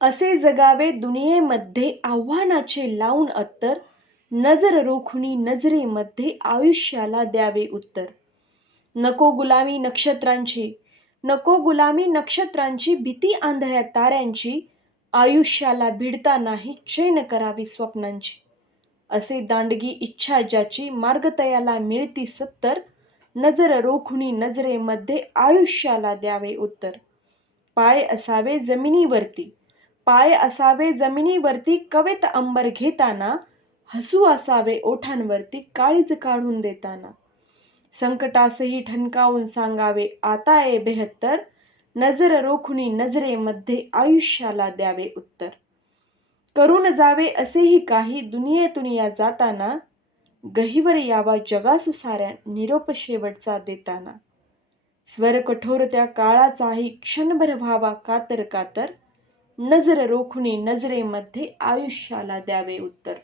असे जगावे दुनियेमध्ये आव्हानाचे लावून अत्तर नजर रोखुनी नजरेमध्ये आयुष्याला द्यावे उत्तर. नको गुलामी नक्षत्रांची नको गुलामी नक्षत्रांची भीती आंधळ्या ताऱ्यांची आयुष्याला भिडता नाही चैन करावी स्वप्नांची. असे दांडगी इच्छा ज्याची मार्गतयाला मिळती सत्तर नजर रोखुनी नजरेमध्ये आयुष्याला द्यावे उत्तर. पाय असावे जमिनीवरती पाय असावे जमिनीवरती कवेत अंबर घेताना हसू असावे ओठांवरती काळीज काढून देताना. संकटासही ठणकावून सांगावे आता ए बेहत्तर. नजर रोखुनी नजरेमध्ये आयुष्याला द्यावे उत्तर. करून जावे असेही काही दुनियेतून या जाताना गहीवर यावा जगास साऱ्या निरोप शेवटचा देताना. स्वर कठोर त्या काळाचाही क्षणभर व्हावा कातर कातर नजर रोखणे नजरेमध्ये आयुष्याला द्यावे उत्तर.